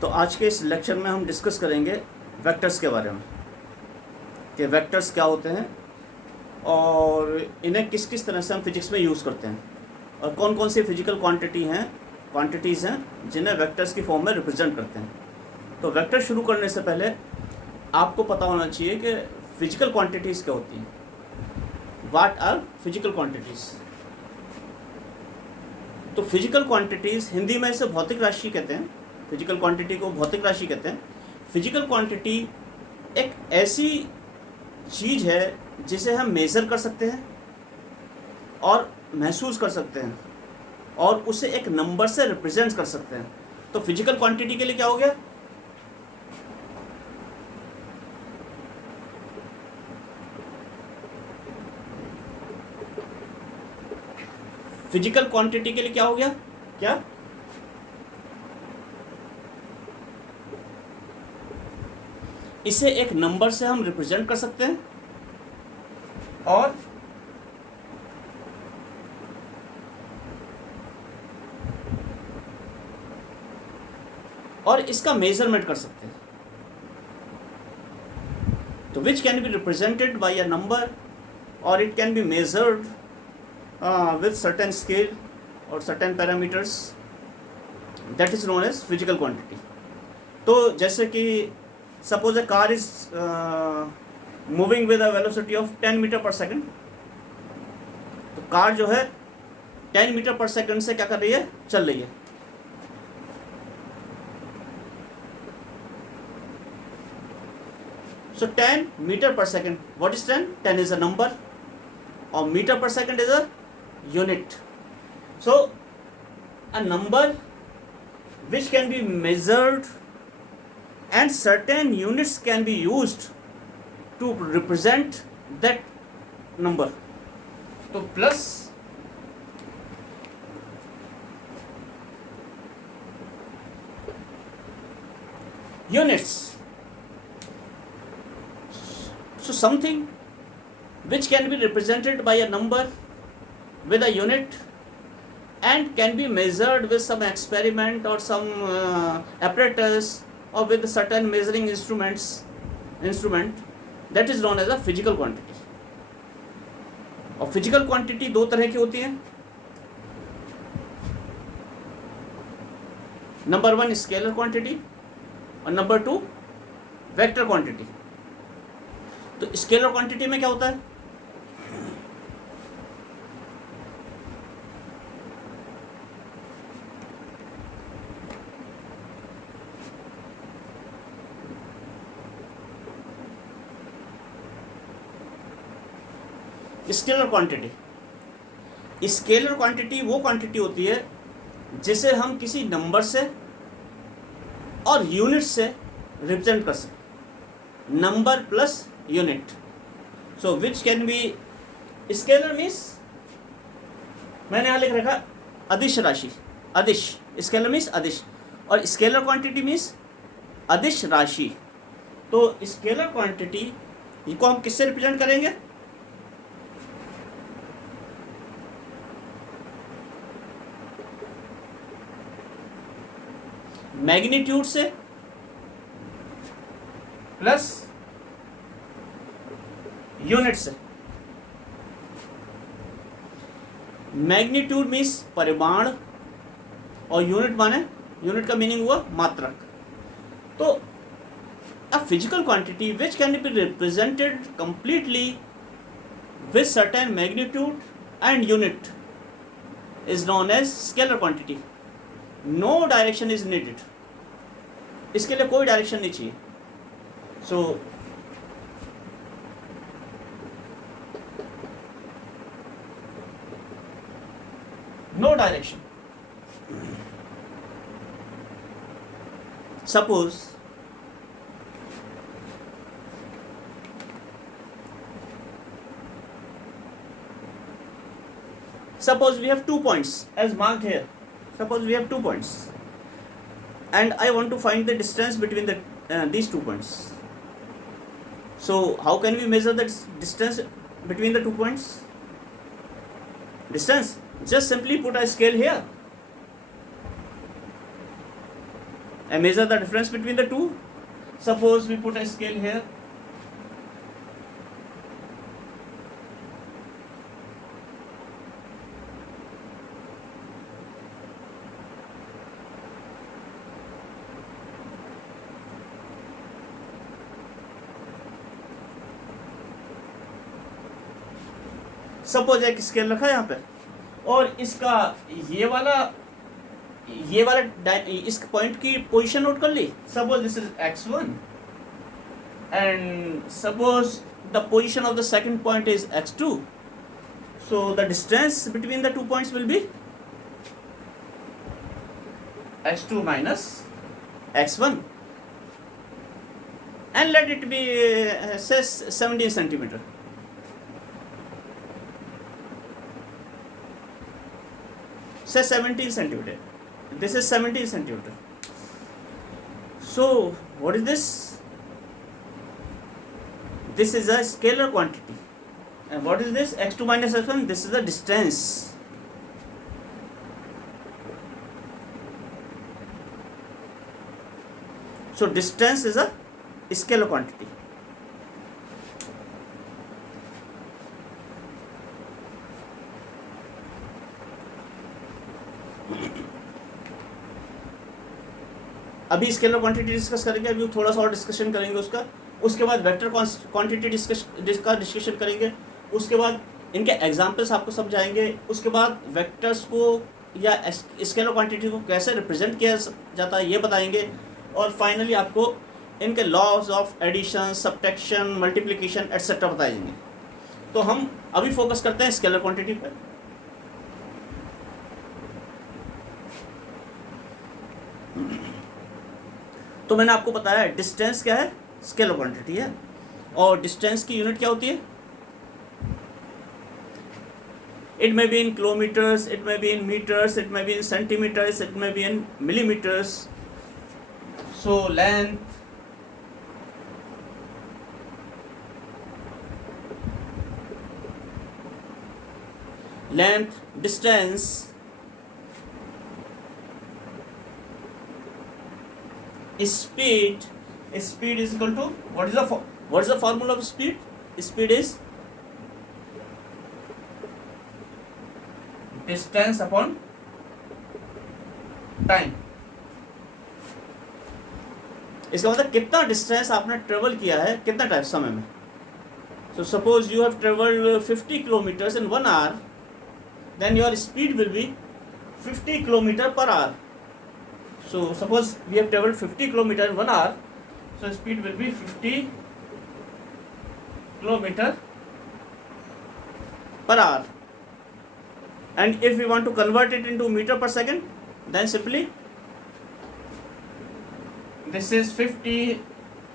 तो आज के इस लेक्चर में हम डिस्कस करेंगे वेक्टर्स के बारे में कि वेक्टर्स क्या होते हैं और इन्हें किस किस तरह से हम फिजिक्स में यूज़ करते हैं और कौन कौन सी फिजिकल क्वांटिटीज़ हैं जिन्हें वेक्टर्स की फॉर्म में रिप्रेजेंट करते हैं। तो वेक्टर शुरू करने से पहले आपको पता होना चाहिए कि फिजिकल क्वांटिटीज़ क्या होती हैं। What are physical quantities? तो फिजिकल क्वांटिटीज़ हिंदी में इसे भौतिक राशि कहते हैं। फिजिकल क्वांटिटी को भौतिक राशि कहते हैं। फिजिकल क्वांटिटी एक ऐसी चीज़ है जिसे हम मेज़र कर सकते हैं और महसूस कर सकते हैं और उसे एक नंबर से रिप्रेजेंट कर सकते हैं। तो फिजिकल क्वांटिटी के लिए क्या हो गया? फिजिकल क्वांटिटी के लिए क्या हो गया? क्या? इसे एक नंबर से हम रिप्रेजेंट कर सकते हैं और इसका मेजरमेंट कर सकते हैं। तो which can be represented by a number और it can be measured with certain scale or certain parameters, that is known as physical quantity. तो जैसे कि suppose a car is moving with a velocity of 10 metre per second, तो car जो है 10 metre per second से क्या कर रही है? चल रही है। So 10 metre per second, what is 10? 10 is a number और metre per second is a unit. So a number which can be measured and certain units can be used to represent that number. तो plus units. So something which can be represented by a number with a unit and can be measured with some experiment or some apparatus or with certain measuring instrument, that is known as a physical quantity. और physical quantity दो तरह की होती है। Number 1 scalar quantity और number 2 vector quantity. तो scalar quantity में क्या होता है? स्केलर क्वांटिटी वो क्वांटिटी होती है जिसे हम किसी नंबर से और यूनिट से रिप्रेजेंट कर सकते। Number plus unit. So which can B scalar means, मैंने यहाँ लिख रखा अदिश राशि। अदिश, स्केलर मीन्स अदिश और स्केलर क्वांटिटी मीन्स अदिश राशि। तो स्केलर क्वांटिटी को हम किससे रिप्रेजेंट करेंगे? मैग्नीट्यूड से प्लस यूनिट से। मैग्नीट्यूड मीन्स परिमाण और यूनिट माने, यूनिट का मीनिंग हुआ मात्रक। तो a physical quantity which can be represented completely with certain magnitude and unit is known as scalar quantity. No direction is needed, इसके लिए कोई डायरेक्शन नहीं चाहिए। So no direction. Suppose we have 2 points as marked here. Suppose we have 2 points and I want to find the distance between these 2 points. So how can we measure the distance between the 2 points? Distance, just simply put a scale here and measure the difference between the two. Suppose we put a scale here. Suppose एक scale रखा है यहाँ पे, और इसका ये वाला इस पॉइंट की पोजीशन नोट कर ली. Suppose this is x1 and suppose the position of the second point is x2. So the distance between the 2 points will be x2 minus x1, and let it be say 17 centimeter. Say 17 centimeter. This is 17 centimeter. So what is this? This is a scalar quantity. And what is this? x2 minus x1. This is the distance. So distance is a scalar quantity. अभी scalar quantity discuss करेंगे, अभी थोड़ा सा और discussion करेंगे उसका. उसके बाद वेक्टर क्वांटिटी डिस्कशन करेंगे. उसके बाद इनके एग्जांपल्स आपको समझाएंगे. उसके बाद वेक्टर्स को या स्केलर क्वांटिटी को कैसे रिप्रेजेंट किया जाता है ये बताएंगे. और फाइनली आपको इनके laws of addition, subtraction, multiplication etcetera बताए जाएंगे. तो हम अभी फोकस करते हैं स्केलर क्वांटिटी पर. तो मैंने आपको बताया डिस्टेंस क्या है, स्केलर क्वांटिटी है. और डिस्टेंस की यूनिट क्या होती है? It may be in kilometres, it may be in metres, it may be in centimetres, it may be in millimetres. So length, distance, speed is equal to what is the formula of speed? Speed is distance upon time. इसका मतलब कितना distance आपने travel किया है कितना time समय में. So suppose you have traveled 50 kilometers in 1 hour, then your speed will be 50 kilometer per hour. So suppose we have traveled 50 kilometer in 1 hour, so speed will be 50 kilometer per hour. And if we want to convert it into meter per second, then simply this is 50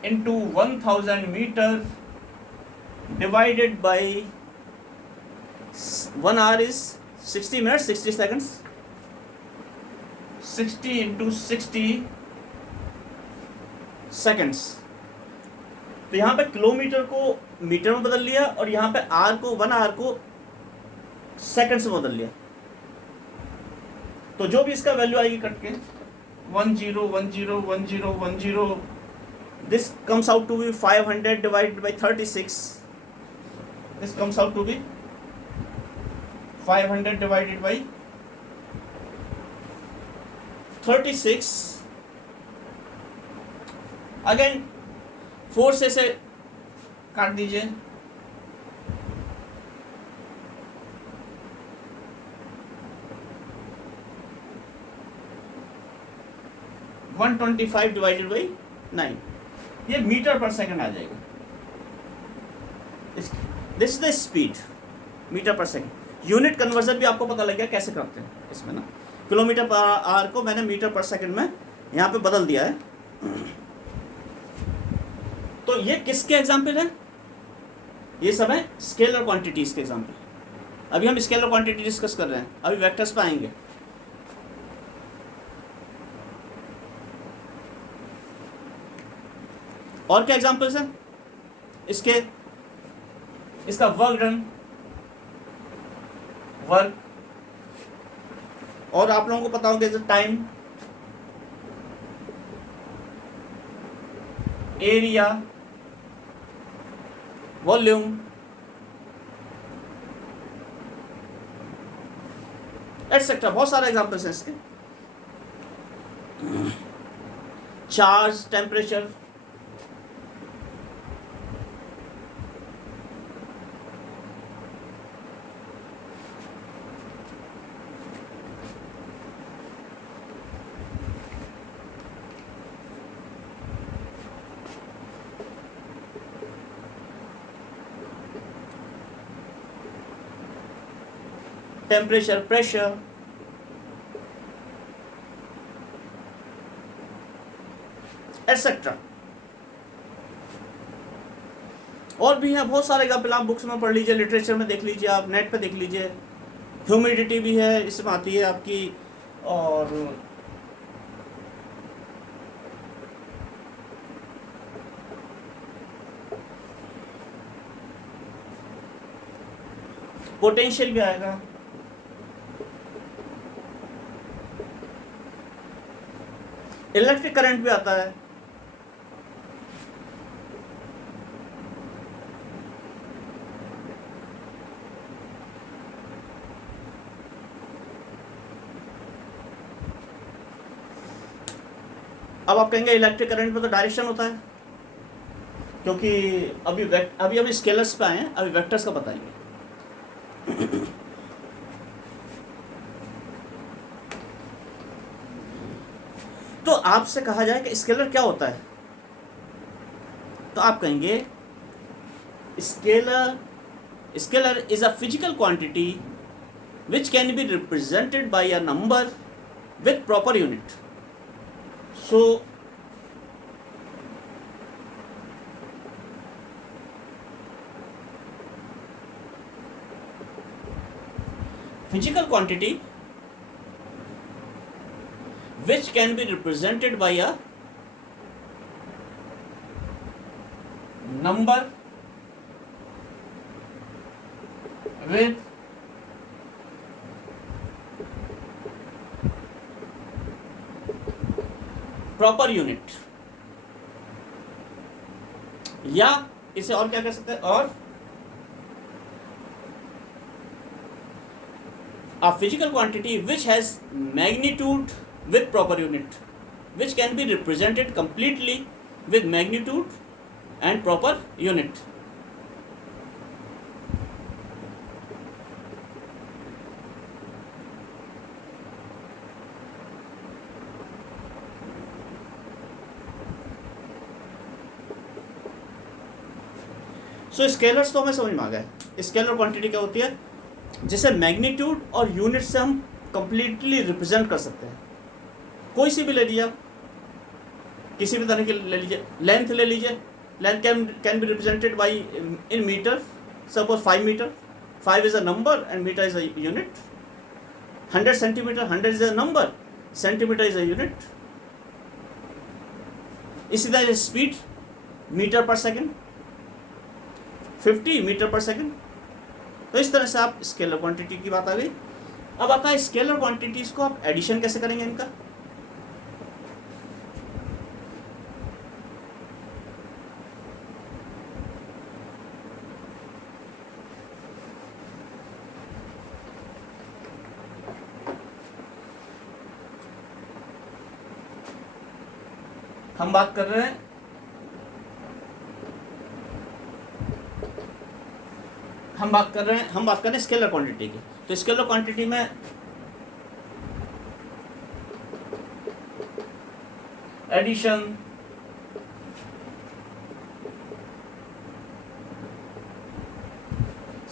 into 1000 meter divided by 1 hour is 60 minutes 60 seconds. 60 into 60 seconds. तो यहाँ पे kilometre को metre में बदल लिया और यहाँ पे आर को 1 आवर को सेकंड्स में बदल लिया. तो जो भी इसका वैल्यू आएगी कट के 10101010, this comes out to be 500 divided by 36. This comes out to be 500 divided by 36. Again 4 से काट दीजिए. वन 125 डिवाइडेड बाई 9, ये मीटर पर सेकंड आ जाएगा. This is the speed metre पर सेकंड. यूनिट कन्वर्जन भी आपको पता लग गया कैसे करते हैं इसमें ना. किलोमीटर पर आवर को मैंने मीटर पर सेकंड में यहाँ पे बदल दिया है. तो ये किसके एग्जाम्पल है? ये सब है स्केलर क्वांटिटीज के एग्जाम्पल. अभी हम स्केलर क्वांटिटी डिस्कस कर रहे हैं, अभी वेक्टर्स पे आएंगे. और क्या एग्जाम्पल्स हैं इसके? इसका वर्क डन, वर्क, और आप लोगों को पता होगा टाइम, एरिया, वॉल्यूम, एटसेट्रा। बहुत सारे एग्जाम्पल्स हैं इसके। Charge, temperature, temperature, pressure, etcetera. और भी हैं बहुत सारे एग्जाम्पल, आप बुक्स में पढ़ लीजिए, लिटरेचर में देख लीजिए, आप नेट पे देख लीजिए। ह्यूमिडिटी भी है, इसमें आती है आपकी, और पोटेंशियल भी आएगा। इलेक्ट्रिक करंट भी आता है। अब आप कहेंगे इलेक्ट्रिक करंट में तो डायरेक्शन होता है, क्योंकि अभी स्केलर्स पे आए हैं, अभी वेक्टर्स का बताएंगे। तो आपसे कहा जाए कि स्केलर क्या होता है, तो आप कहेंगे scalar is a physical quantity which can be represented by a number with proper unit. So physical quantity which can be represented by a number with proper unit, या इसे और क्या कह सकते हैं, और a physical quantity which has magnitude with proper unit, which can be represented completely with magnitude and proper unit. So scalars तो हमें समझ में आ गए। स्केलर क्वांटिटी क्या होती है, जिसे मैग्नीट्यूड और यूनिट से हम कंप्लीटली रिप्रेजेंट कर सकते हैं। कोई सी भी ले लीजिए आप, किसी भी तरह की ले लीजिए। लेंथ ले लीजिए, length can be represented by in metre, suppose 5 metre, 5 is a number and metre is a unit. 100 centimetre, 100 is a number, centimetre is a unit. इसी तरह speed, metre per second, 50 metre per second. तो इस तरह से आप scalar quantity की बात आ गई। अब आता है स्केलर क्वांटिटीज को आप एडिशन कैसे करेंगे इनका। हम बात कर रहे हैं हम बात कर रहे हैं स्केलर क्वांटिटी की। तो स्केलर क्वांटिटी में एडिशन,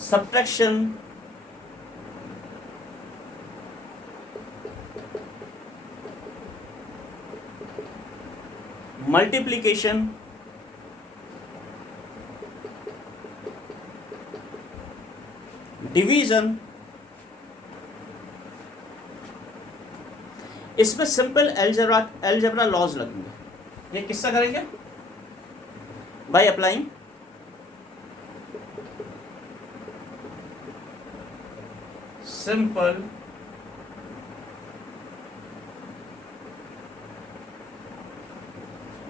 सब्ट्रैक्शन, मल्टीप्लिकेशन, डिवीजन, इसमें सिंपल एल्जेब्रा लॉज लगेंगे। ये किससे करेंगे, बाय अप्लाइंग सिंपल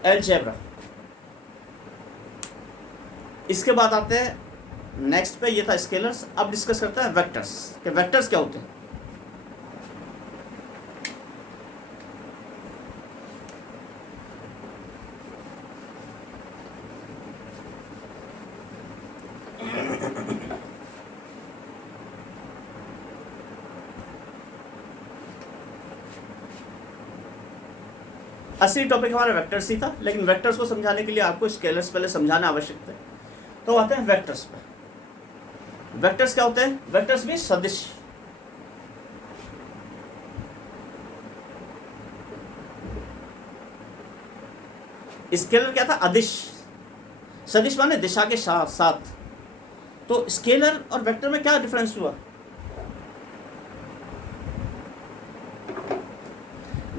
एल्जेब्रा। इसके बाद आते हैं नेक्स्ट पे, ये था स्केलर्स। अब डिस्कस करते हैं वेक्टर्स कि वेक्टर्स क्या होते हैं। असली टॉपिक हमारा वेक्टर्स ही था, लेकिन वेक्टर्स को समझाने के लिए आपको स्केलर्स पहले समझाना आवश्यक है। तो आते हैं वेक्टर्स पे। वेक्टर्स क्या होते हैं? वेक्टर्स भी सदिश। स्केलर क्या था? अदिश। सदिश माने दिशा के साथ। तो स्केलर और वेक्टर में क्या डिफरेंस हुआ?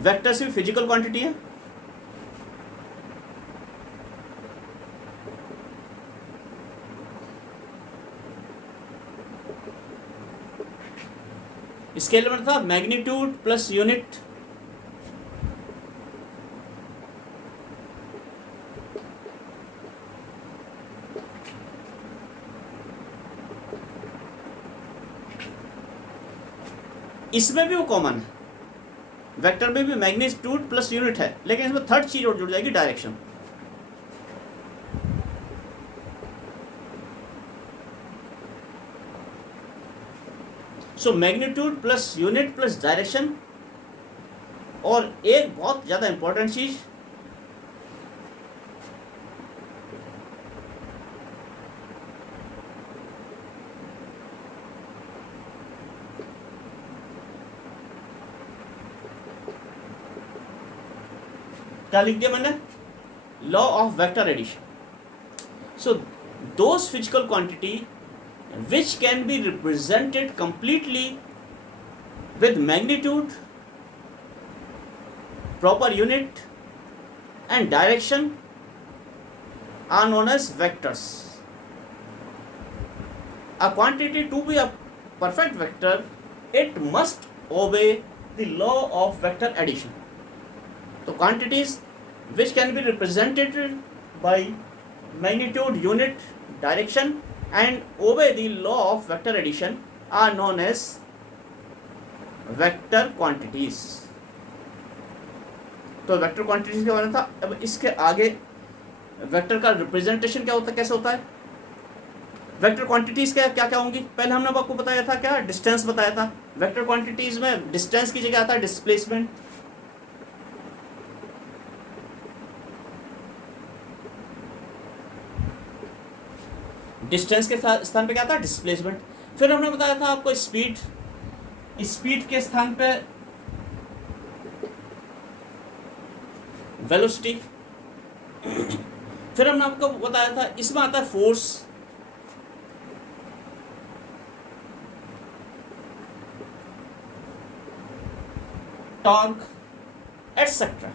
वेक्टर सिर्फ फिजिकल क्वांटिटी है, स्केलर में था मैग्नीट्यूड प्लस यूनिट। इसमें भी वो कॉमन है, वेक्टर में भी मैग्नीट्यूड प्लस यूनिट है, लेकिन इसमें थर्ड चीज और जुड़ जाएगी, direction. So magnitude plus unit plus direction. और एक बहुत ज्यादा इंपॉर्टेंट चीज, क्या लिख दिया मैंने? Law of vector addition. So those physical quantity which can be represented completely with magnitude, proper unit and direction are known as vectors. A quantity to be a perfect vector, it must obey the law of vector addition. So quantities which can be represented by magnitude, unit, direction and obey the law of vector addition are known as vector quantities. तो vector quantities के बारे में था। अब इसके आगे vector का representation क्या होता है, कैसे होता है? वेक्टर क्वांटिटीज क्या क्या होंगी? पहले हमने आपको बताया था क्या? डिस्टेंस बताया था। वेक्टर क्वांटिटीज में डिस्टेंस की जगह आता है डिस्प्लेसमेंट। डिस्टेंस के स्थान पे क्या था? डिस्प्लेसमेंट। फिर हमने बताया था आपको स्पीड, स्पीड के स्थान पे वेलोसिटी। फिर हमने आपको बताया था इसमें आता है फोर्स, टॉर्क एटसेट्रा।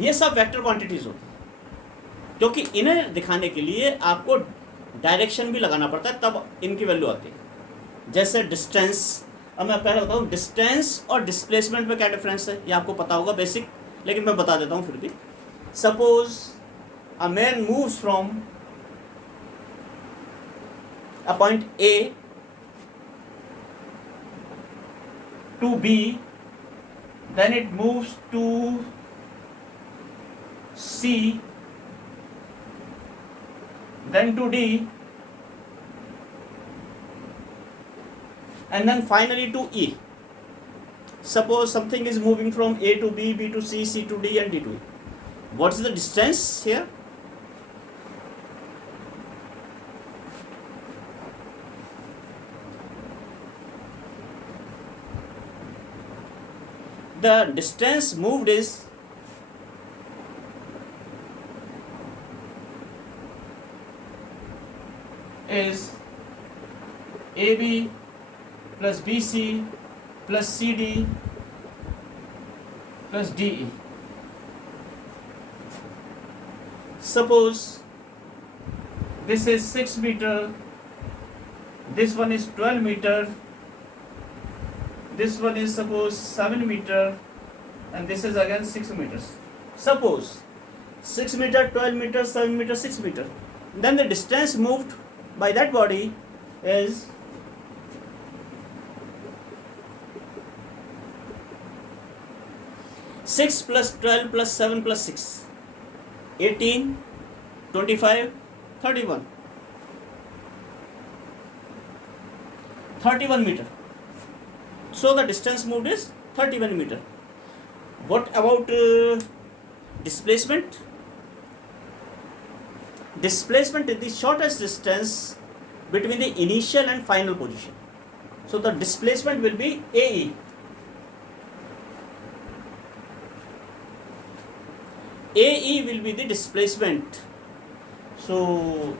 ये सब वेक्टर क्वांटिटीज होती है, क्योंकि इन्हें दिखाने के लिए आपको डायरेक्शन भी लगाना पड़ता है, तब इनकी वैल्यू आती है। जैसे डिस्टेंस, अब मैं पहले बताऊँ डिस्टेंस और डिस्प्लेसमेंट में क्या डिफरेंस है, ये आपको पता होगा बेसिक, लेकिन मैं बता देता हूँ फिर भी। Suppose a man moves from a point A to B, then it moves to C, then to D, and then finally to E. Suppose something is moving from A to B, B to C, C to D and D to E. What is the distance here? The distance moved is AB plus BC plus CD plus DE. Suppose this is 6 meter, this one is 12 meter, this one is suppose 7 meter, and this is again 6 meters. Suppose 6 meter, 12 meter, 7 meter, 6 meter. Then the distance moved by that body is 6 plus 12 plus 7 plus 6, 18, 25, 31. 31 meter. So the distance moved is 31 meter. What about displacement? Displacement is the shortest distance between the initial and final position. So the displacement will be AE. AE will be the displacement. So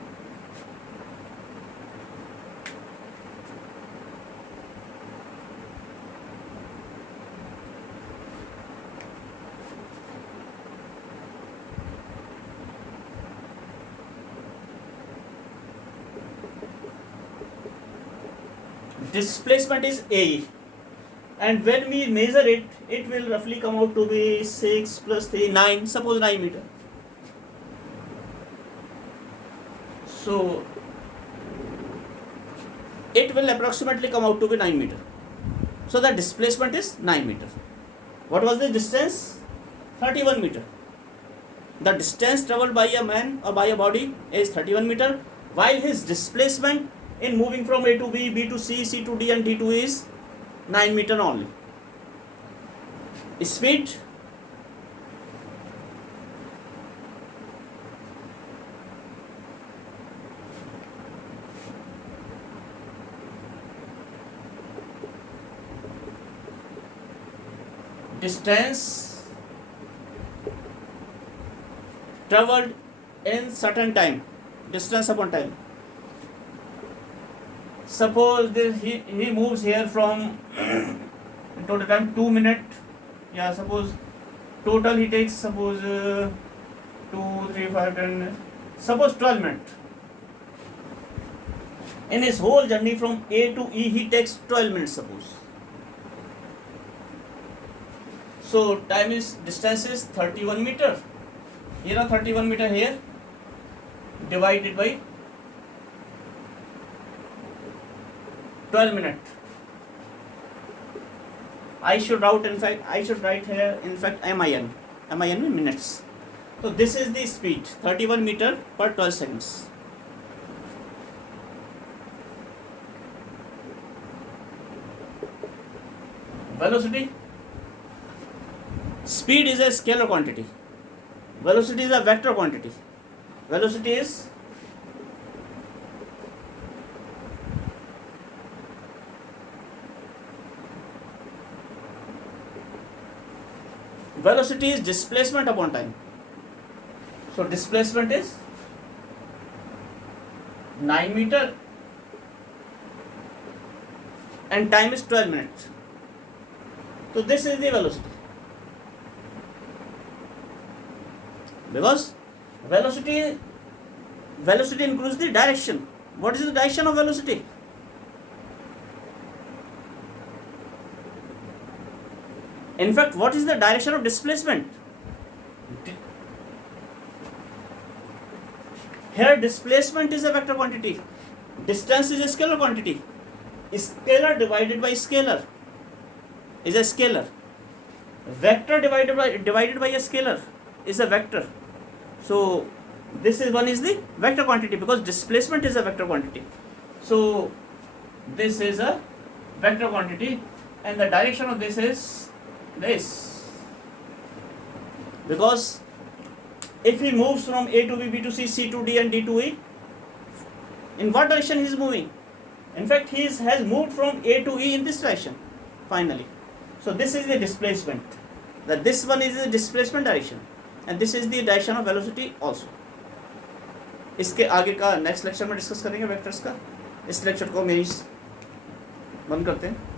displacement is AE, and when we measure it, it will roughly come out to be 6 plus 3, 9, suppose 9 meter. So it will approximately come out to be 9 meter. So the displacement is 9 meter. What was the distance? 31 meter. The distance traveled by a man or by a body is 31 meter, while his displacement in moving from A to B, B to C, C to D and D to E is 9 meter only. Speed, distance traveled in certain time, distance upon time. Suppose this, he moves here from total time 2 minutes. Yeah, suppose total he takes, suppose 2, 3, 5, 10, suppose 12 minutes. In his whole journey from A to E, he takes 12 minutes, suppose. So time is, distance is 31 meter. Here are 31 meter here, divided by 12 minutes. I should write here, in fact, MIN in minutes. So this is the speed, 31 meter per 12 seconds. Velocity. Speed is a scalar quantity. Velocity is a vector quantity. Velocity is displacement upon time. So displacement is 9 meter and time is 12 minutes. So this is the velocity. Because velocity includes the direction. What is the direction of velocity? In fact, what is the direction of displacement? Here displacement is a vector quantity. Distance is a scalar quantity. Scalar divided by scalar is a scalar. Vector divided by a scalar is a vector. So this is one is the vector quantity because displacement is a vector quantity. So this is a vector quantity and the direction of this is this. Because if he moves from A to B, B to C, C to D and D to E, in what direction he is moving? In fact, he has moved from A to E in this direction finally. So this is the displacement. That this one is the displacement direction and this is the direction of velocity also. इसके आगे का next lecture में discuss करेंगे vectors का. इस lecture को मेरी बंद करते हैं.